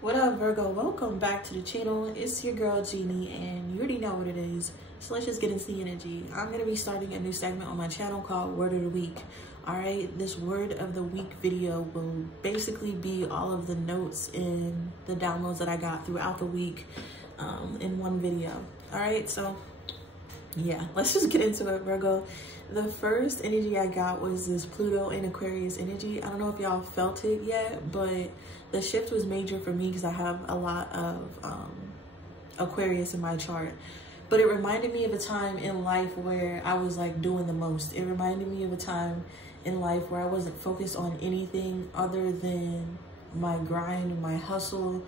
What up, Virgo? Welcome back to the channel. It's your girl Jeannie, and you already know what it is. So let's just get into the energy. I'm going to be starting a new segment on my channel called Word of the Week. Alright, this Word of the Week video will basically be all of the notes and the downloads that I got throughout the week in one video. Alright, so yeah, let's just get into it, Virgo. The first energy I got was this Pluto and Aquarius energy. I don't know if y'all felt it yet, but the shift was major for me because I have a lot of Aquarius in my chart. But it reminded me of a time in life where I was like doing the most. It reminded me of a time in life where I wasn't focused on anything other than my grind, my hustle,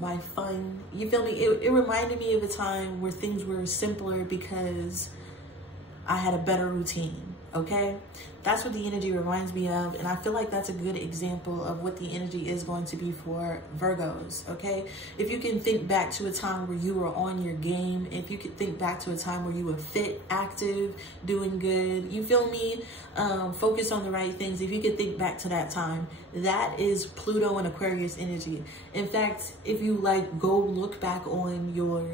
my fun. You feel me? It reminded me of a time where things were simpler because I had a better routine, okay? That's what the energy reminds me of, and I feel like that's a good example of what the energy is going to be for Virgos, okay? If you can think back to a time where you were on your game, if you could think back to a time where you were fit, active, doing good, you feel me? Focus on the right things. If you could think back to that time, that is Pluto and Aquarius energy. In fact, if you like go look back on your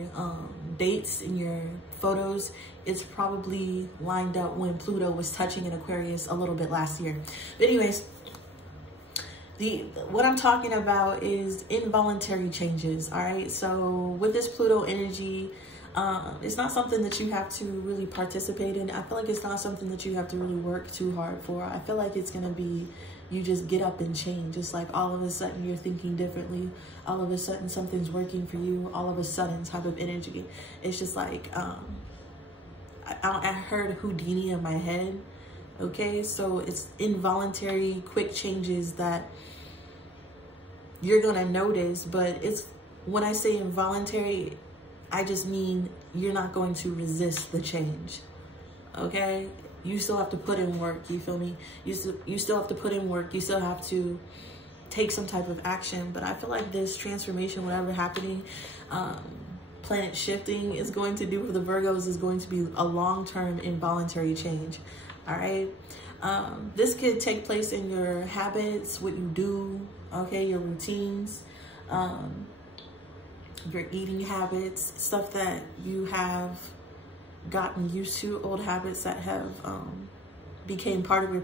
dates and your photos, it's probably lined up when Pluto was touching in Aquarius a little bit last year. But anyways, what I'm talking about is involuntary changes. All right, so with this Pluto energy, it's not something that you have to really participate in. I feel like it's not something that you have to really work too hard for. I feel like it's gonna be, you just get up and change. It's like all of a sudden you're thinking differently. All of a sudden something's working for you. All of a sudden type of energy. It's just like, I heard Houdini in my head. Okay, so it's involuntary, quick changes that you're gonna notice, but it's, when I say involuntary, I just mean you're not going to resist the change, okay? You still have to put in work, you feel me? You still have to put in work, you still have to take some type of action, but I feel like this transformation, whatever happening, planet shifting is going to do for the Virgos is going to be a long-term involuntary change, all right? This could take place in your habits, what you do, okay, your routines, your eating habits, stuff that you have gotten used to, old habits that have became part of your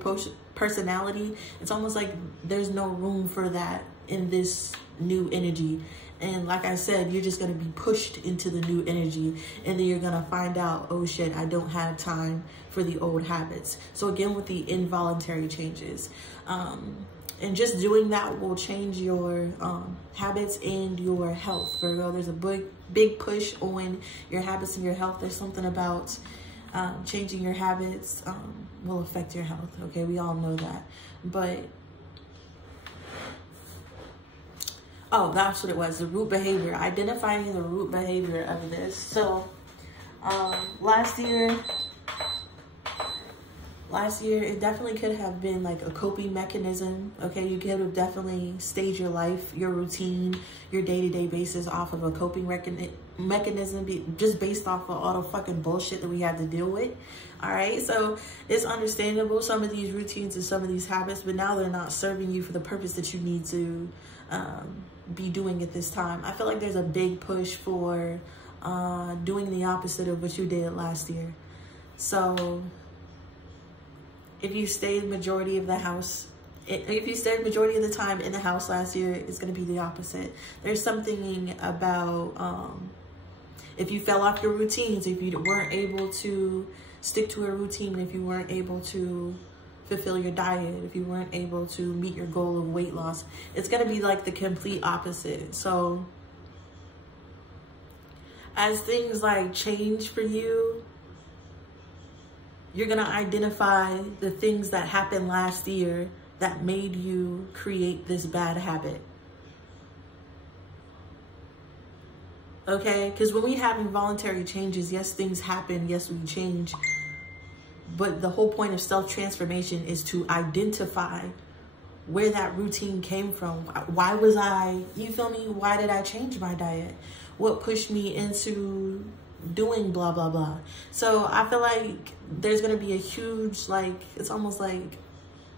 personality. It's almost like there's no room for that in this new energy. And like I said, you're just going to be pushed into the new energy, and then you're going to find out, oh shit, I don't have time for the old habits. So again, with the involuntary changes, and just doing that will change your habits and your health, Virgo. There's a big push on your habits and your health. There's something about changing your habits will affect your health, okay? We all know that. But oh, that's what it was, the root behavior, identifying the root behavior of this. So last year, it definitely could have been like a coping mechanism, okay? You could have definitely staged your life, your routine, your day-to-day basis off of a coping mechanism, just based off of all the fucking bullshit that we had to deal with, all right? So it's understandable, some of these routines and some of these habits, but now they're not serving you for the purpose that you need to be doing at this time. I feel like there's a big push for doing the opposite of what you did last year. So if you stayed majority of the house, if you stayed majority of the time in the house last year, it's going to be the opposite. There's something about if you fell off your routines, if you weren't able to stick to a routine, if you weren't able to fulfill your diet, if you weren't able to meet your goal of weight loss, it's going to be like the complete opposite. So as things like change for you, you're going to identify the things that happened last year that made you create this bad habit. Okay? Because when we have involuntary changes, yes, things happen. Yes, we change. But the whole point of self-transformation is to identify where that routine came from. Why was I, you feel me? Why did I change my diet? What pushed me into doing blah, blah, blah? So I feel like there's going to be a huge, like, it's almost like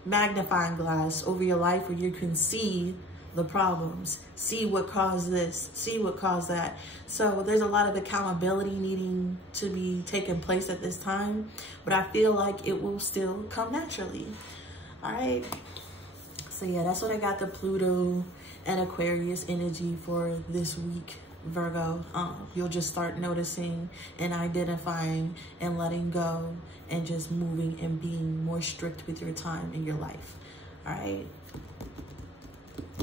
magnifying glass over your life where you can see the problems, see what caused this, see what caused that. So there's a lot of accountability needing to be taking place at this time, but I feel like it will still come naturally. All right. So yeah, that's what I got, the Pluto and Aquarius energy for this week, Virgo. You'll just start noticing and identifying and letting go and just moving and being more strict with your time in your life. All right.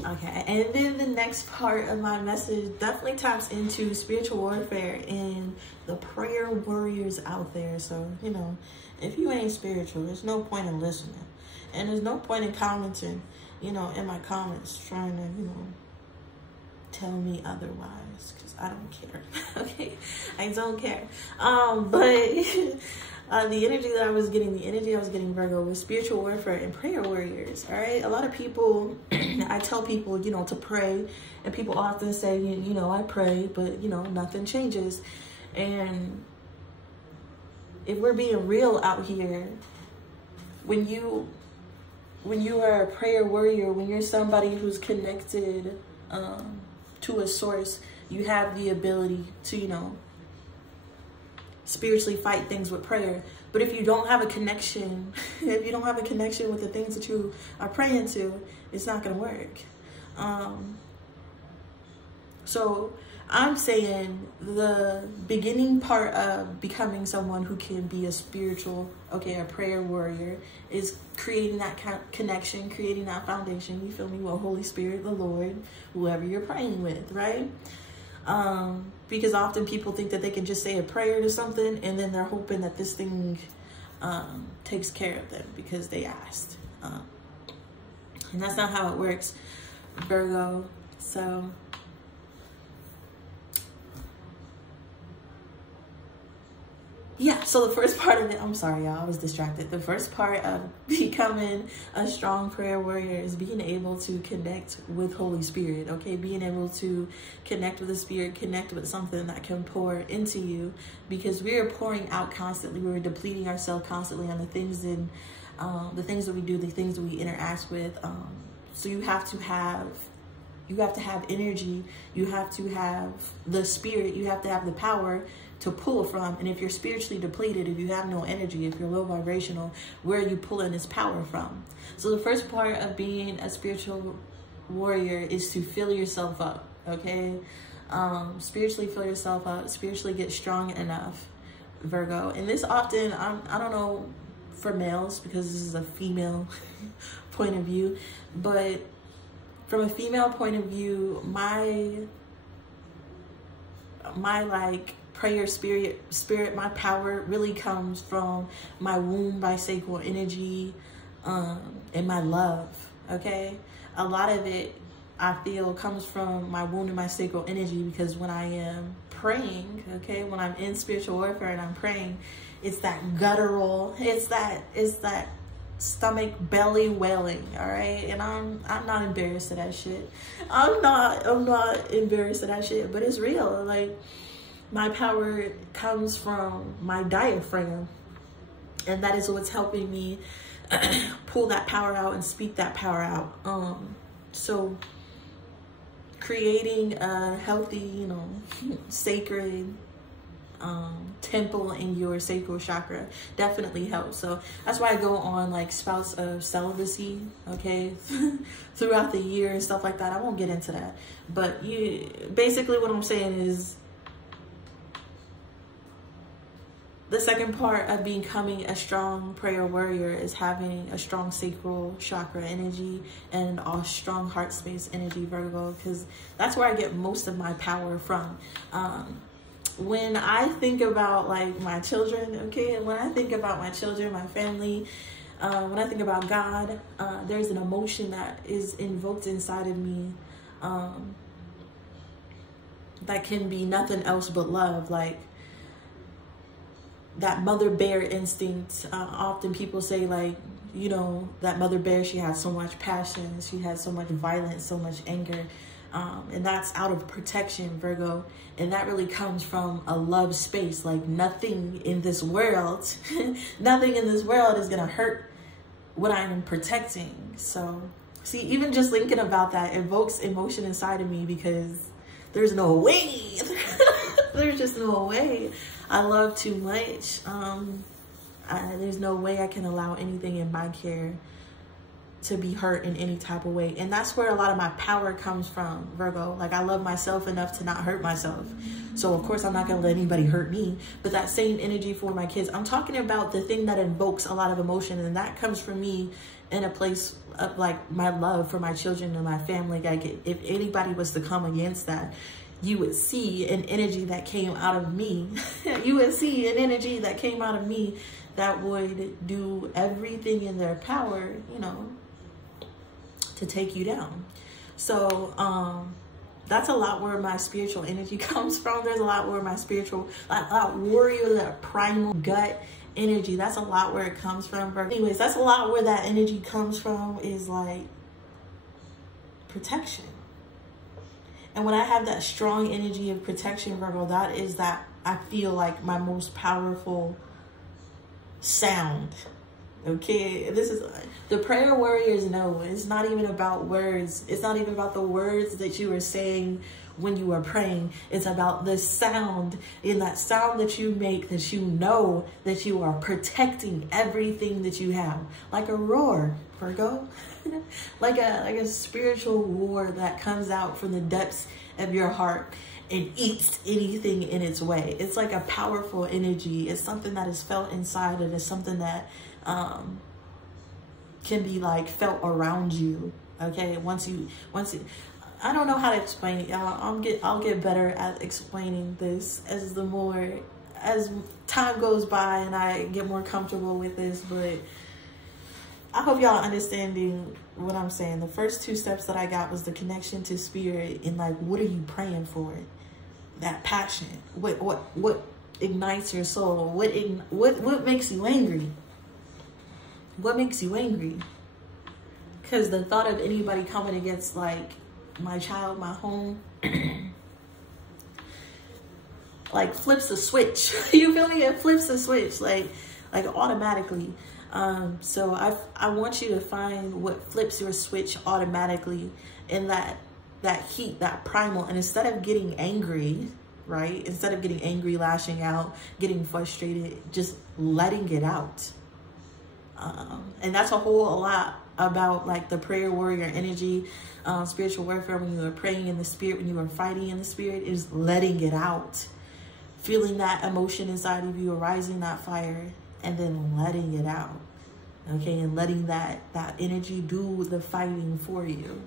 Okay, and then the next part of my message definitely taps into spiritual warfare and the prayer warriors out there. So, you know, if you ain't spiritual, there's no point in listening. And there's no point in commenting, you know, in my comments trying to, you know, tell me otherwise, because I don't care. Okay, I don't care. But the energy that I was getting, Virgo, was spiritual warfare and prayer warriors. All right, a lot of people, I tell people, you know, to pray, and people often say, you know, I pray, but you know, nothing changes. And if we're being real out here, when you are a prayer warrior, when you're somebody who's connected to a source, you have the ability to, you know, spiritually fight things with prayer. But if you don't have a connection, if you don't have a connection with the things that you are praying to, it's not going to work. So I'm saying the beginning part of becoming someone who can be a spiritual, a prayer warrior, is creating that connection, creating that foundation, you feel me, with Holy Spirit, the Lord, whoever you're praying with, right? Because often people think that they can just say a prayer to something and then they're hoping that this thing takes care of them because they asked. And that's not how it works, Virgo. So yeah, so the first part of it, I'm sorry, y'all, I was distracted. The first part of becoming a strong prayer warrior is being able to connect with Holy Spirit, okay? Being able to connect with the Spirit, connect with something that can pour into you, because we are pouring out constantly. We're depleting ourselves constantly on the things that we do, the things that we interact with. So you have to have energy, you have to have the Spirit, you have to have the power to pull from. And if you're spiritually depleted, if you have no energy, if you're low vibrational, where are you pulling this power from? So the first part of being a spiritual warrior is to fill yourself up, okay? Spiritually fill yourself up, spiritually get strong enough, Virgo. And this often, I don't know for males, because this is a female point of view, but from a female point of view, my like prayer spirit, my power really comes from my womb bisacral energy, and my love, okay? A lot of it, I feel, comes from my womb and my sacral energy, because when I am praying, okay, when I'm in spiritual warfare and I'm praying, it's that guttural, it's that stomach belly wailing, all right? And I'm not embarrassed of that shit. I'm not embarrassed of that shit, but it's real. Like, my power comes from my diaphragm, and that is what's helping me pull that power out and speak that power out. So creating a healthy, you know, sacred temple in your sacral chakra definitely helps. So that's why I go on like spouts of celibacy, okay, throughout the year and stuff like that. I won't get into that, but basically what I'm saying is, the second part of becoming a strong prayer warrior is having a strong sacral chakra energy and a strong heart space energy, Virgo, because that's where I get most of my power from. When I think about like my children, okay, when I think about my children, my family, when I think about God, there's an emotion that is invoked inside of me that can be nothing else but love. Like, that mother bear instinct. Often people say, like, you know, that mother bear, she has so much passion, she has so much violence, so much anger, and that's out of protection, Virgo. And that really comes from a love space. Like, nothing in this world, nothing in this world is gonna hurt what I'm protecting. So See, even just thinking about that evokes emotion inside of me, because there's no way. There's just no way. I love too much. There's no way I can allow anything in my care to be hurt in any type of way. And that's where a lot of my power comes from, Virgo. Like, I love myself enough to not hurt myself. So of course I'm not gonna let anybody hurt me. But that same energy for my kids, I'm talking about the thing that invokes a lot of emotion, and that comes from me in a place of like my love for my children and my family. Like, if anybody was to come against that, you would see an energy that came out of me. You would see an energy that came out of me that would do everything in their power, you know, to take you down. So that's a lot where my spiritual energy comes from. There's a lot where my spiritual, warrior, that primal gut energy, that's a lot where it comes from. But anyways, that's a lot where that energy comes from, is like protection. And when I have that strong energy of protection, Virgo, that is that I feel like my most powerful sound. Okay, this is the prayer warriors know it's not even about words. It's not even about the words that you are saying when you are praying. It's about the sound, in that sound that you make, that you know that you are protecting everything that you have, like a roar, Virgo. like a spiritual roar that comes out from the depths of your heart and eats anything in its way. It's like a powerful energy. It's something that is felt inside. It is something that can be like felt around you. Okay, once you, I don't know how to explain it, y'all. I'll get better at explaining this as time goes by and I get more comfortable with this. But I hope y'all understanding what I'm saying. The first two steps that I got was the connection to spirit, and like, what are you praying for? That passion. What ignites your soul? What makes you angry? What makes you angry? Because the thought of anybody coming against like my child, my home, like flips the switch. You feel me? It flips the switch like automatically. So I want you to find what flips your switch automatically, in that heat, that primal. And instead of getting angry, right? Instead of getting angry, lashing out, getting frustrated, just letting it out. And that's a whole lot about like the prayer warrior energy, spiritual warfare. When you are praying in the spirit, when you are fighting in the spirit, is letting it out, feeling that emotion inside of you, arising that fire, and then letting it out. Okay, and letting that energy do the fighting for you.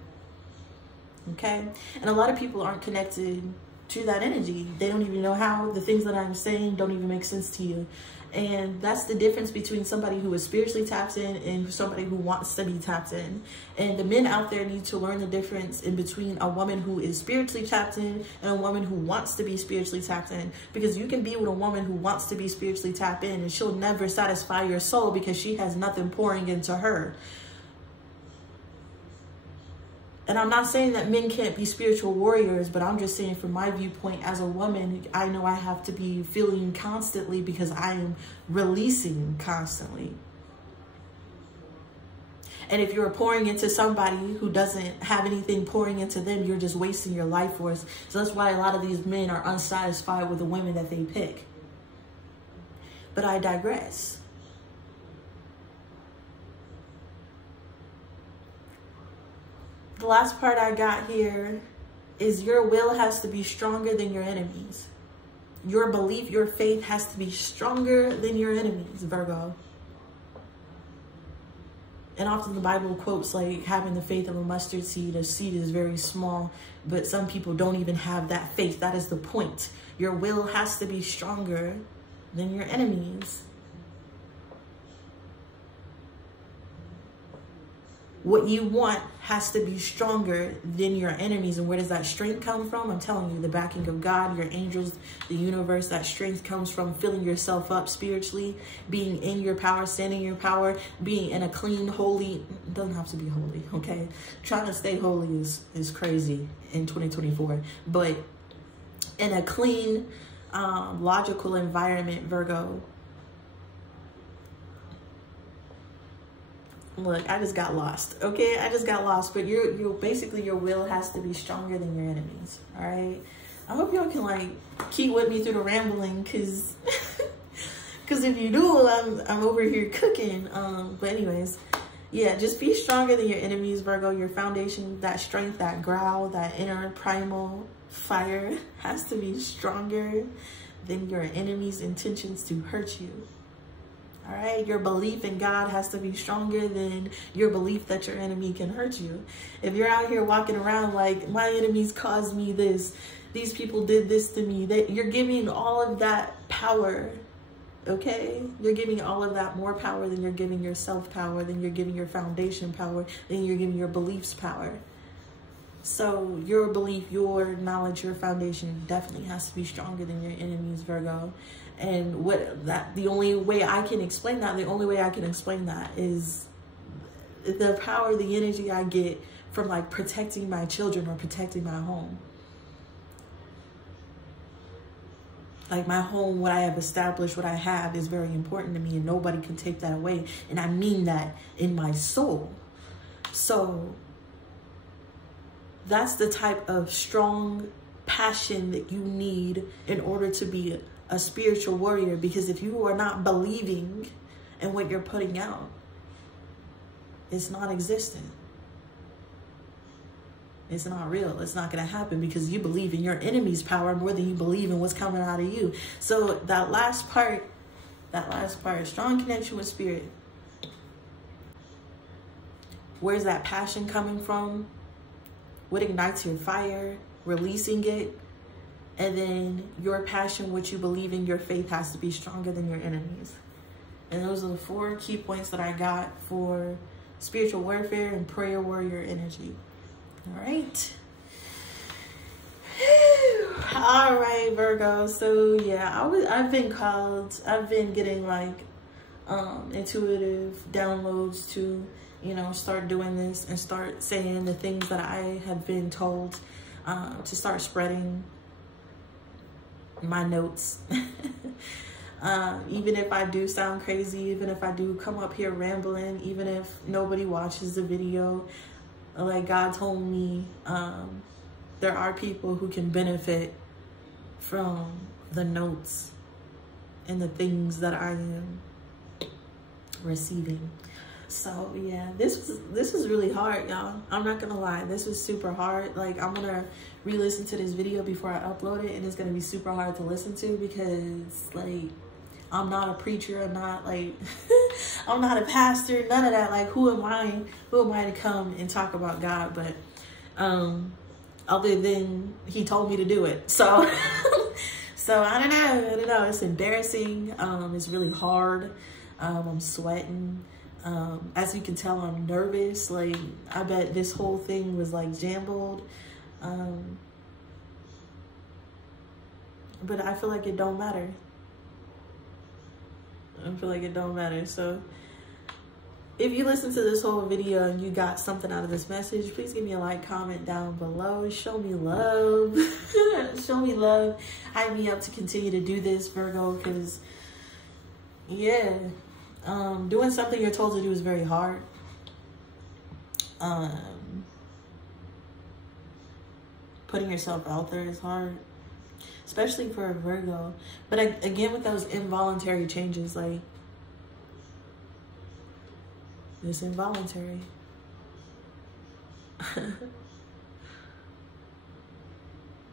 Okay, and a lot of people aren't connected to that energy. They don't even know how. The things that I'm saying don't even make sense to you. And that's the difference between somebody who is spiritually tapped in and somebody who wants to be tapped in. And the men out there need to learn the difference in between a woman who is spiritually tapped in and a woman who wants to be spiritually tapped in. Because you can be with a woman who wants to be spiritually tapped in and she'll never satisfy your soul because she has nothing pouring into her. And I'm not saying that men can't be spiritual warriors, but I'm just saying from my viewpoint as a woman, I know I have to be feeling constantly because I am releasing constantly. And if you're pouring into somebody who doesn't have anything pouring into them, you're just wasting your life force. So that's why a lot of these men are unsatisfied with the women that they pick. But I digress. The last part I got here is your will has to be stronger than your enemies. Your belief, your faith has to be stronger than your enemies, Virgo. And often the Bible quotes like having the faith of a mustard seed. A seed is very small, but some people don't even have that faith. That is the point. Your will has to be stronger than your enemies. What you want has to be stronger than your enemies. And where does that strength come from? I'm telling you, the backing of God, your angels, the universe. That strength comes from filling yourself up spiritually, being in your power, standing in your power, being in a clean, holy, it doesn't have to be holy, okay? Trying to stay holy is crazy in 2024. But in a clean, logical environment, Virgo, look, I just got lost, okay? I just got lost, but basically your will has to be stronger than your enemies, all right? I hope y'all can, like, keep with me through the rambling, because if you do, I'm over here cooking. But anyways, yeah, just be stronger than your enemies, Virgo. Your foundation, that strength, that growl, that inner primal fire has to be stronger than your enemy's intentions to hurt you. All right, your belief in God has to be stronger than your belief that your enemy can hurt you. If you're out here walking around like, my enemies caused me this, these people did this to me, that you're giving all of that power, okay? You're giving all of that more power than you're giving yourself power, than you're giving your foundation power, than you're giving your beliefs power. So your belief, your knowledge, your foundation definitely has to be stronger than your enemies, Virgo. And the only way I can explain that is the power, the energy I get from, like, protecting my children or protecting my home. Like, my home, what I have established, what I have is very important to me, and nobody can take that away. And I mean that in my soul. So that's the type of strong passion that you need in order to be a spiritual warrior. Because if you are not believing in what you're putting out, it's non-existent. It's not real. It's not going to happen because you believe in your enemy's power more than you believe in what's coming out of you. So that last part, strong connection with spirit. Where's that passion coming from? What ignites your fire? Releasing it. And then your passion, what you believe in, your faith has to be stronger than your enemies. And those are the 4 key points that I got for spiritual warfare and prayer warrior energy. All right. All right, Virgo. So yeah, I've been getting, like, intuitive downloads to, you know, start doing this and start saying the things that I have been told, to start spreading my notes. Even if I do sound crazy, even if I do come up here rambling, even if nobody watches the video, like, God told me, there are people who can benefit from the notes and the things that I am receiving. So yeah, this was really hard, y'all. I'm not gonna lie, this was super hard. Like, I'm gonna re-listen to this video before I upload it, and it's gonna be super hard to listen to because, like, I'm not a preacher. I'm not, like, I'm not a pastor, none of that. Like, who am I to come and talk about God? But other than he told me to do it. So so I don't know. It's embarrassing. It's really hard. I'm sweating. As you can tell, I'm nervous. Like, I bet this whole thing was, like, jumbled. But I feel like it don't matter. I feel like it don't matter. So if you listen to this whole video and you got something out of this message, please give me a like, comment down below. Show me love. Show me love. Hype me up to continue to do this, Virgo, because, yeah, doing something you're told to do is very hard. Putting yourself out there is hard, especially for a Virgo. But again, with those involuntary changes, like, it's involuntary.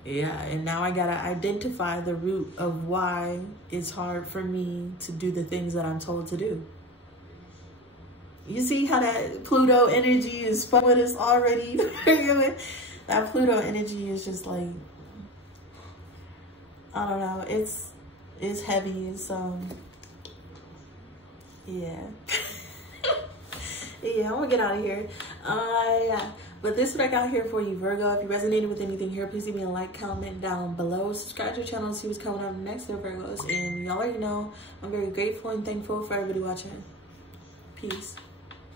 Yeah, and now I gotta identify the root of why it's hard for me to do the things that I'm told to do. You see how that Pluto energy is fun with us already? That Pluto energy is just, like, I don't know, it's heavy. It's yeah. Yeah, I'm gonna get out of here. Yeah. But this is what I got here for you, Virgo. If you resonated with anything here, please leave me a like, comment down below. Subscribe to the channel to see what's coming up next for Virgos. And y'all already know I'm very grateful and thankful for everybody watching. Peace.